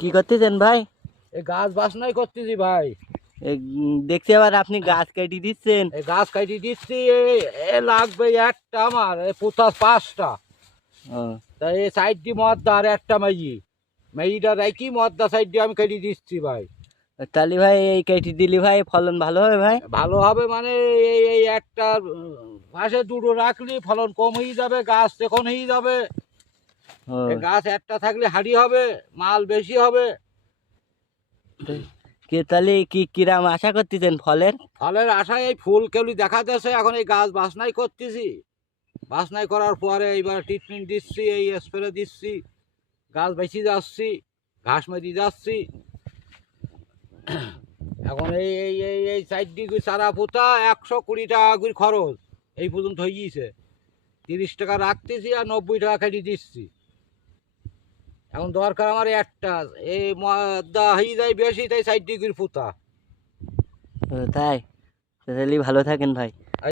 কি করতেছেন ভাই? এই গাছ বাসনাই করতেছি ভাই। দেখছি আবার আপনি গাছ কেটে দিচ্ছেন। এই গাছ কাটি দিচ্ছি, এ লাগবে একটা আমার পোতা 5টা। ও, তা এই সাইড দিয়ে মদ্দা আর একটা মেয়েটা রাখি মদ্দা সাইড দিয়ে আমি কেটে দিচ্ছি ভাই। তাহলে ভাই এই কেটে দিলি ভাই ফলন ভালো হবে ভাই? ভালো হবে মানে এই একটা পাশে দুটো রাখলি ফলন কম হয়ে যাবে, গাছ এখন হয়ে যাবে। ও, এই গাছ একটা থাকলে হাড়ি হবে, মাল বেশি হবে। তাহলে কিরাম আশা করতেছেন ফলের? ফলের আশায় এই ফুল কেউলি দেখা যাচ্ছে, এখন এই গাছ বাছনাই করতেছি। বাছনাই করার পরে এইবার ট্রিটমেন্ট দিচ্ছি, এই স্প্রে দিচ্ছি, গাছ বেশি যাচ্ছি, ঘাস মেরে যাচ্ছি। এখন এই 4 ডিগ্রি চারা পোতা 120 টাকা করে খরচ এই পর্যন্ত হয়ে গিয়েছে। 30 টাকা রাখতেছি আর 90 টাকা কেটে দিচ্ছি। এখন দরকার আমার একটা, এই মদা হয়ে যায় বেশি, তাই 4 ডিগ্রি পোতা। তাই তাহলে ভালো থাকেন ভাই।